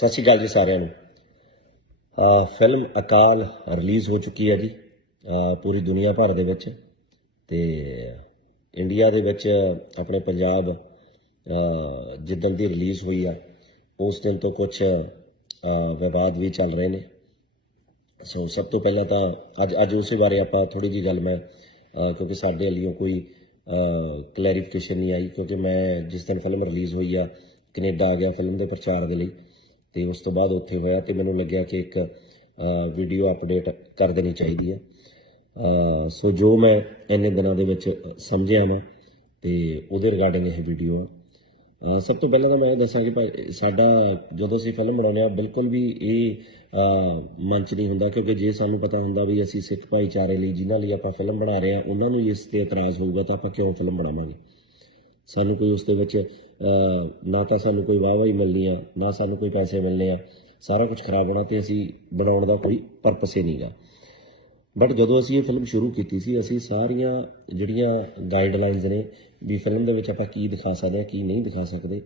ਸਤਿ ਸ਼੍ਰੀ ਅਕਾਲ ਜੀ ਸਾਰਿਆਂ ਨੂੰ। ਫਿਲਮ ਅਕਾਲ ਰਿਲੀਜ਼ ਹੋ ਚੁੱਕੀ ਹੈ ਜੀ ਪੂਰੀ ਦੁਨੀਆ ਭਰ ਦੇ ਵਿੱਚ ਤੇ ਇੰਡੀਆ ਦੇ ਵਿੱਚ ਆਪਣੇ ਪੰਜਾਬ ਜਿੱਦਣ ਦੀ ਰਿਲੀਜ਼ ਹੋਈ ਆ, ਉਸ ਦਿਨ ਤੋਂ ਕੁਝ ਵਿਵਾਦ ਵੀ ਚੱਲ ਰਹੇ ਨੇ। ਸੋ ਸਭ ਤੋਂ ਪਹਿਲਾਂ ਤਾਂ ਅੱਜ ਅੱਜ ਉਸੇ ਬਾਰੇ ਆਪਾਂ ਥੋੜੀ ਜੀ ਗੱਲ ਮੈਂ ਕਿਉਂਕਿ ਸਾਡੇ ਵੱਲੋਂ ਕੋਈ ਕਲੈਰੀਫਿਕੇਸ਼ਨ ਨਹੀਂ ਆਈ, ਕਿਉਂਕਿ ਮੈਂ ਜਿਸ ਦਿਨ ਫਿਲਮ ਰਿਲੀਜ਼ ਹੋਈ ਆ, ਕੈਨੇਡਾ ਆ ਗਿਆ ਫਿਲਮ ਦੇ ਪ੍ਰਚਾਰ ਦੇ ਲਈ। ਤੇ ਉਸ ਤੋਂ ਬਾਅਦ ਉੱਥੇ ਹੋਇਆ ਤੇ ਮੈਨੂੰ ਲੱਗਿਆ ਕਿ ਇੱਕ ਵੀਡੀਓ ਅਪਡੇਟ ਕਰ ਦੇਣੀ ਚਾਹੀਦੀ ਹੈ। ਸੋ ਜੋ ਮੈਂ ਇੰਨੇ ਦਿਨਾਂ ਦੇ ਵਿੱਚ ਸਮਝਿਆ ਮੈਂ ਤੇ ਉਹਦੇ ਰਿਗਾਰਡਿੰਗ ਇਹ ਵੀਡੀਓ ਆ ਸਭ ਤੋਂ ਪਹਿਲਾਂ ਤਾਂ ਮੈਂ ਇਹ ਦੱਸਾਂ ਕਿ ਭਾਈ, ਸਾਡਾ ਜਦੋਂ ਅਸੀਂ ਫਿਲਮ ਬਣਾਉਂਦੇ ਆ ਬਿਲਕੁਲ ਵੀ ਇਹ ਮੰਚ ਨਹੀਂ ਹੁੰਦਾ ਕਿਉਂਕਿ ਜੇ ਸਾਨੂੰ ਪਤਾ ਹੁੰਦਾ ਵੀ ਅਸੀਂ ਸਿੱਖ ਭਾਈਚਾਰੇ ਲਈ, ਜਿਨ੍ਹਾਂ ਲਈ ਆਪਾਂ ਫਿਲਮ ਬਣਾ ਰਹੇ ਆ ਉਹਨਾਂ ਨੂੰ ਇਸ ਤੇ ਇਤਰਾਜ਼ ਹੋਊਗਾ ਤਾਂ ਆਪਾਂ ਕਿਉਂ ਫਿਲਮ ਬਣਾਵਾਂਗੇ? ਸਾਨੂੰ ਕੋਈ ਉਸ ਦੇ ਵਿੱਚ ਨਾ ਤਾਂ ਸਾਨੂੰ ਕੋਈ ਵਾਹ ਵਾਹੀ ਮਿਲਣੀ ਆ, ਨਾ ਸਾਨੂੰ ਕੋਈ ਪੈਸੇ ਮਿਲਣੇ ਆ। ਸਾਰਾ ਕੁਝ ਖਰਾਬ ਹੋਣਾ ਤੇ ਅਸੀਂ ਬਣਾਉਣ ਦਾ ਕੋਈ ਪਰਪਸ ਹੀ ਨਹੀਂਗਾ। ਬਟ ਜਦੋਂ ਅਸੀਂ ਇਹ ਫਿਲਮ ਸ਼ੁਰੂ ਕੀਤੀ ਸੀ, ਅਸੀਂ ਸਾਰੀਆਂ ਜਿਹੜੀਆਂ ਗਾਈਡਲਾਈਨਸ ਨੇ ਵੀ ਫਿਲਮ ਦੇ ਵਿੱਚ ਆਪਾਂ ਕੀ ਦਿਖਾ ਸਕਦੇ ਹਾਂ ਕੀ ਨਹੀਂ ਦਿਖਾ ਸਕਦੇ,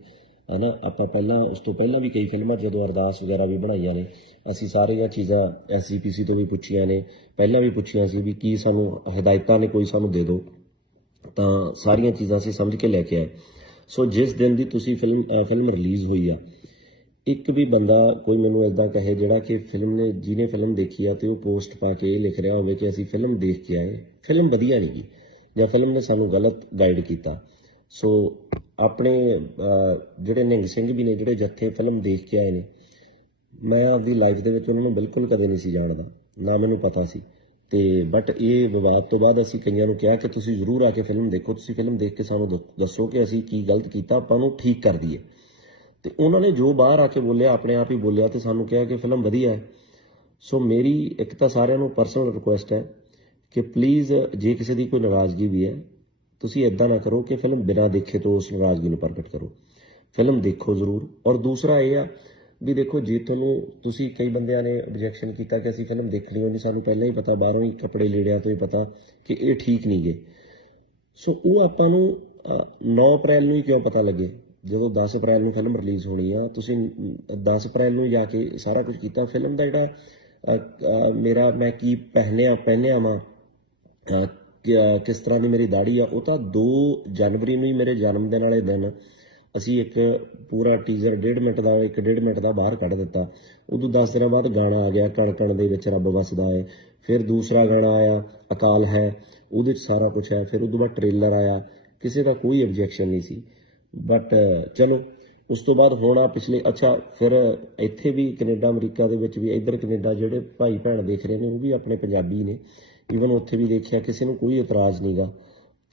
ਹਨਾ, ਆਪਾਂ ਪਹਿਲਾਂ, ਉਸ ਤੋਂ ਪਹਿਲਾਂ ਵੀ ਕਈ ਫਿਲਮਾਂ ਜਦੋਂ ਅਰਦਾਸ ਵਗੈਰਾ ਵੀ ਬਣਾਈਆਂ ਨੇ, ਅਸੀਂ ਸਾਰੀਆਂ ਚੀਜ਼ਾਂ ਐਸਜੀਪੀਸੀ ਤੋਂ ਵੀ ਪੁੱਛੀਆਂ ਨੇ, ਪਹਿਲਾਂ ਵੀ ਪੁੱਛੀਆਂ ਸੀ ਵੀ ਕੀ ਸਾਨੂੰ ਹਦਾਇਤਾਂ ਨੇ, ਕੋਈ ਸਾਨੂੰ ਦੇ ਦਿਓ। ਤਾਂ ਸਾਰੀਆਂ ਚੀਜ਼ਾਂ ਅਸੀਂ ਸਮਝ ਕੇ ਲੈ ਕੇ ਆਏ। ਸੋ ਜਿਸ ਦਿਨ ਦੀ ਤੁਸੀਂ ਫਿਲਮ ਫਿਲਮ ਰਿਲੀਜ਼ ਹੋਈ ਆ, ਇੱਕ ਵੀ ਬੰਦਾ ਕੋਈ ਮੈਨੂੰ ਇਦਾਂ ਕਹੇ ਜਿਹੜਾ ਕਿ ਫਿਲਮ ਨੇ, ਜਿਹਨੇ ਫਿਲਮ ਦੇਖੀ ਆ ਤੇ ਉਹ ਪੋਸਟ ਪਾ ਕੇ ਇਹ ਲਿਖ ਰਿਹਾ ਹੋਵੇ ਕਿ ਅਸੀਂ ਫਿਲਮ ਦੇਖ ਕੇ ਆਏ। ਫਿਲਮ ਵਧੀਆ ਨਹੀਂ ਗਈ ਜਾਂ ਫਿਲਮ ਨੇ ਸਾਨੂੰ ਗਲਤ ਗਾਈਡ ਕੀਤਾ। ਸੋ ਆਪਣੇ ਜਿਹੜੇ ਨਿੰਗ ਸਿੰਘ ਵੀ ਨੇ, ਜਿਹੜੇ ਜੱਥੇ ਫਿਲਮ ਦੇਖ ਕੇ ਆਏ ਨੇ, ਮੈਂ ਆਪਦੀ ਲਾਈਫ ਦੇ ਵਿੱਚ ਉਹਨਾਂ ਨੂੰ ਬਿਲਕੁਲ ਕਦੇ ਨਹੀਂ ਸੀ ਜਾਣਦਾ, ਨਾ ਮੈਨੂੰ ਪਤਾ ਸੀ। ਤੇ ਬਟ ਇਹ ਵਿਵਾਦ ਤੋਂ ਬਾਅਦ ਅਸੀਂ ਕਈਆਂ ਨੂੰ ਕਿਹਾ ਕਿ ਤੁਸੀਂ ਜ਼ਰੂਰ ਆ ਕੇ ਫਿਲਮ ਦੇਖੋ, ਤੁਸੀਂ ਫਿਲਮ ਦੇਖ ਕੇ ਸਾਨੂੰ ਦ- ਦੱਸੋ ਕਿ ਅਸੀਂ ਕੀ ਗਲਤ ਕੀਤਾ, ਆਪਾਂ ਨੂੰ ਠੀਕ ਕਰ ਦਈਏ। ਤੇ ਉਹਨਾਂ ਨੇ ਜੋ ਬਾਹਰ ਆ ਕੇ ਬੋਲਿਆ, ਆਪਣੇ ਆਪ ਹੀ ਬੋਲਿਆ ਤੇ ਸਾਨੂੰ ਕਿਹਾ ਕਿ ਫਿਲਮ ਵਧੀਆ ਹੈ। ਸੋ ਮੇਰੀ ਇੱਕ ਤਾਂ ਸਾਰਿਆਂ ਨੂੰ ਪਰਸਨਲ ਰਿਕੁਐਸਟ ਹੈ ਕਿ ਪਲੀਜ਼ ਜੇ ਕਿਸੇ ਦੀ ਕੋਈ ਨਾਰਾਜ਼ਗੀ ਵੀ ਹੈ, ਤੁਸੀਂ ਇਦਾਂ ਨਾ ਕਰੋ ਕਿ ਫਿਲਮ ਬਿਨਾਂ ਦੇਖੇ ਤੋਂ ਉਸ ਨਾਰਾਜ਼ਗੀ ਨੂੰ ਪ੍ਰਗਟ ਕਰੋ। ਫਿਲਮ ਦੇਖੋ ਜ਼ਰੂਰ। ਔਰ ਦੂਸਰਾ ਇਹ ਆ ਵੀ ਦੇਖੋ ਜੇ ਤੁਹਾਨੂੰ ਤੁਸੀਂ ਕਈ ਬੰਦਿਆਂ ਨੇ ਆਬਜੈਕਸ਼ਨ ਕੀਤਾ ਕਿ ਅਸੀਂ ਫਿਲਮ ਦੇਖ ਦੇਖਣੀ ਹੋਣੀ ਸਾਨੂੰ ਪਹਿਲਾਂ ਹੀ ਪਤਾ ਬਾਹਰੋਂ ਹੀ ਕੱਪੜੇ ਲੀੜਿਆਂ ਤੋਂ ਹੀ ਪਤਾ ਕਿ ਇਹ ਠੀਕ ਨਹੀਂ ਗਏ ਸੋ ਉਹ ਆਪਾਂ ਨੂੰ ਅ, 9 ਅਪ੍ਰੈਲ ਨੂੰ ਹੀ ਕਿਉਂ ਪਤਾ ਲੱਗੇ? ਜਦੋਂ 10 ਅਪ੍ਰੈਲ ਨੂੰ ਫਿਲਮ ਰਿਲੀਜ਼ ਹੋਣੀ ਆ ਤੁਸੀਂ ਅਮ, 10 ਅਪ੍ਰੈਲ ਨੂੰ ਜਾ ਕੇ ਸਾਰਾ ਕੁਝ ਕੀਤਾ। ਫਿਲਮ ਦਾ ਜਿਹੜਾ ਮੇਰਾ ਮੈਂ ਕੀ ਪਹਿਨਿਆ ਪਹਿਨਿਆ ਵਾਂ ਕਿਸ ਤਰ੍ਹਾਂ ਦੀ ਮੇਰੀ ਦਾੜੀ ਆ ਉਹ ਤਾਂ 2 ਜਨਵਰੀ ਨੂੰ ਹੀ ਮੇਰੇ ਜਨਮ ਦਿਨ ਵਾਲੇ ਦਿਨ ਅਸੀਂ ਇੱਕ ਪੂਰਾ ਟੀਜ਼ਰ 1.5 ਮਿੰਟ ਦਾ 1.5 ਮਿੰਟ ਦਾ ਬਾਹਰ ਕੱਢ ਦਿੱਤਾ। ਉਦੋਂ 10 ਦਿਨਾਂ ਬਾਅਦ ਗਾਣਾ ਆ ਗਿਆ ਕਣ ਕਣ ਦੇ ਵਿੱਚ ਰੱਬ ਵਸਦਾ ਹੈ ਫਿਰ ਦੂਸਰਾ ਗਾਣਾ ਆਇਆ, ਅਕਾਲ ਹੈ। ਉਹਦੇ ਵਿੱਚ ਸਾਰਾ ਕੁਝ ਹੈ। ਫਿਰ ਉਦੋਂ ਬਾਅਦ ਟ੍ਰੇਲਰ ਆਇਆ। ਕਿਸੇ ਦਾ ਕੋਈ ਆਬਜੈਕਸ਼ਨ ਨਹੀਂ ਸੀ। ਬਟ ਚਲੋ, ਉਸ ਤੋਂ ਬਾਅਦ ਹੋਣਾ ਪਿਛਲੇ, ਅੱਛਾ, ਫਿਰ ਇੱਥੇ ਵੀ ਕੈਨੇਡਾ, ਅਮਰੀਕਾ ਦੇ ਵਿੱਚ ਵੀ, ਇੱਧਰ ਕੈਨੇਡਾ ਜਿਹੜੇ ਭਾਈ ਭੈਣ ਦੇਖ ਰਹੇ ਨੇ, ਉਹ ਵੀ ਆਪਣੇ ਪੰਜਾਬੀ ਨੇ। ਈਵਨ ਉੱਥੇ ਵੀ ਦੇਖਿਆ, ਕਿਸੇ ਨੂੰ ਕੋਈ ਇਤਰਾਜ਼ ਨਹੀਂਗਾ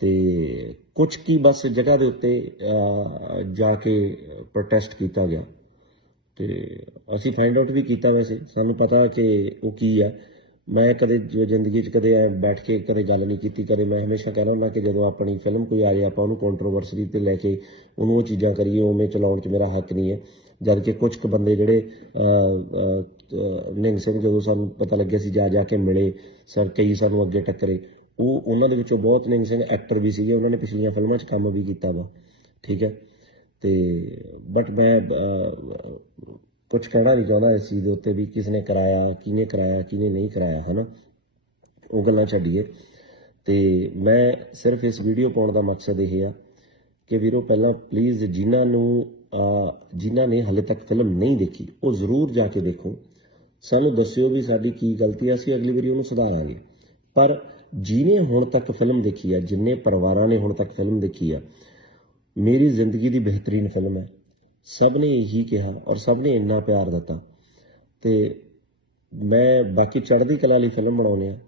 ਤੇ ਕੁਝ ਕੀ ਬਸ ਜਗ੍ਹਾ ਦੇ ਉੱਤੇ ਜਾ ਕੇ ਪ੍ਰੋਟੈਸਟ ਕੀਤਾ ਗਿਆ। ਤੇ ਅਸੀਂ ਫਾਈਂਡ ਆਊਟ ਵੀ ਕੀਤਾ ਵੈਸੇ। ਸਾਨੂੰ ਪਤਾ ਕਿ ਉਹ ਕੀ ਆ। ਮੈਂ ਕਦੇ ਜੋ ਜ਼ਿੰਦਗੀ 'ਚ ਕਦੇ ਐ ਬੈਠ ਕੇ ਕਦੇ ਗੱਲ ਨਹੀਂ ਕੀਤੀ, ਕਦੇ ਮੈਂ ਹਮੇਸ਼ਾ ਕਹਿੰਦਾ ਹੁੰਦਾ ਕਿ ਜਦੋਂ ਆਪਣੀ ਫਿਲਮ ਕੋਈ ਆ ਜਾਏ, ਆਪਾਂ ਉਹਨੂੰ ਕੰਟਰੋਵਰਸੀ ਤੇ ਲੈ ਕੇ ਉਹਨੂੰ ਉਹ ਚੀਜ਼ਾਂ ਕਰੀਏ, ਉਵੇਂ ਚਲਾਉਣ 'ਚ ਮੇਰਾ ਹੱਕ ਨਹੀਂ ਹੈ। ਜਦ ਕਿ ਕੁਝ ਕੁ ਬੰਦੇ ਜਿਹੜੇ ਨਿੰਗ ਸਿੰਘ ਜਦੋਂ ਸਾਨੂੰ ਪਤਾ ਲੱਗਿਆ ਸੀ ਜਾ ਜਾ ਕੇ ਮਿਲੇ, ਸਰ ਕਈ ਸਾਨੂੰ ਅੱਗੇ ਟੱਕਰੇ। ਉਹ ਉਹਨਾਂ ਦੇ ਵਿੱਚੋਂ ਬਹੁਤ ਨਿੰਗ ਸਿੰਘ ਐਕਟਰ ਵੀ ਸੀਗੇ, ਉਹਨਾਂ ਨੇ ਪਿਛਲੀਆਂ ਫਿਲਮਾਂ 'ਚ ਕੰਮ ਵੀ ਕੀਤਾ ਵਾ, ਠੀਕ ਹੈ? ਤੇ ਬਟ ਮੈਂ ਕੁਝ ਕਹਿਣਾ ਨਹੀਂ ਚਾਹੁੰਦਾ ਇਸ ਚੀਜ਼ ਦੇ ਉੱਤੇ ਵੀ ਕਿਸ ਨੇ ਕਰਾਇਆ, ਕਿਹਨੇ ਕਰਾਇਆ, ਕਿਹਨੇ ਨਹੀਂ ਕਰਾਇਆ, ਹਨਾ? ਉਹ ਗੱਲਾਂ ਛੱਡੀਏ। ਤੇ ਮੈਂ ਸਿਰਫ ਇਸ ਵੀਡੀਓ ਪਾਉਣ ਦਾ ਮਕਸਦ ਇਹ ਆ ਕਿ ਵੀਰੋ, ਪਹਿਲਾਂ ਪਲੀਜ਼ ਜਿਨ੍ਹਾਂ ਨੂੰ ਜਿਨ੍ਹਾਂ ਨੇ ਹਲੇ ਤੱਕ ਫਿਲਮ ਨਹੀਂ ਦੇਖੀ, ਉਹ ਜ਼ਰੂਰ ਜਾ ਕੇ ਦੇਖੋ। ਸਾਨੂੰ ਦੱਸਿਓ ਵੀ ਸਾਡੀ ਕੀ ਗਲਤੀ ਆ, ਅਸੀਂ ਅਗਲੀ ਵਾਰੀ ਉਹਨੂੰ ਸੁਧਾਰਾਂਗੇ। ਪਰ ਜਿਨੇ ਹੁਣ ਤੱਕ ਫਿਲਮ ਦੇਖੀ ਆ ਜਿੰਨੇ ਪਰਿਵਾਰਾਂ ਨੇ ਹੁਣ ਤੱਕ ਫਿਲਮ ਦੇਖੀ ਆ ਮੇਰੀ ਜ਼ਿੰਦਗੀ ਦੀ ਬਿਹਤਰੀਨ ਫਿਲਮ ਹੈ। ਸਭ ਨੇ ਇਹੀ ਕਿਹਾ ਔਰ ਸਭ ਨੇ ਇੰਨਾ ਪਿਆਰ ਦਿੱਤਾ। ਤੇ ਮੈਂ ਬਾਕੀ ਚੜ੍ਹਦੀ ਕਲਾ ਲਈ ਫਿਲਮ ਬਣਾਉਨੇ ਆ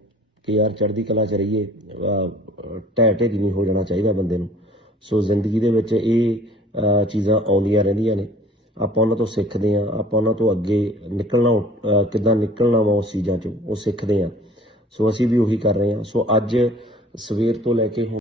ਕਿ ਯਾਰ ਚੜ੍ਹਦੀ ਕਲਾ ਚ ਰਹੀਏ ਅਹ, ਢਹਿ ਨਹੀਂ ਹੋ ਜਾਣਾ ਚਾਹੀਦਾ ਬੰਦੇ ਨੂੰ। ਸੋ ਜ਼ਿੰਦਗੀ ਦੇ ਵਿੱਚ ਇਹ ਚੀਜ਼ਾਂ ਆਉਂਦੀਆਂ ਰਹਿੰਦੀਆਂ ਨੇ। ਆਪਾਂ ਉਹਨਾਂ ਤੋਂ ਸਿੱਖਦੇ ਆ ਆਪਾਂ ਉਹਨਾਂ ਤੋਂ ਅੱਗੇ ਨਿਕਲਣਾ ਕਿੱਦਾਂ ਨਿਕਲਣਾ ਵਾ ਉਸ ਚੀਜ਼ਾਂ ਚੋਂ ਉਹ ਸਿੱਖਦੇ ਆ। ਸੋ ਅਸੀਂ ਵੀ ਉਹੀ ਕਰ ਰਹੇ ਹਾਂ। ਸੋ ਅੱਜ ਸਵੇਰ ਤੋਂ ਲੈ ਕੇ ਹੁਣ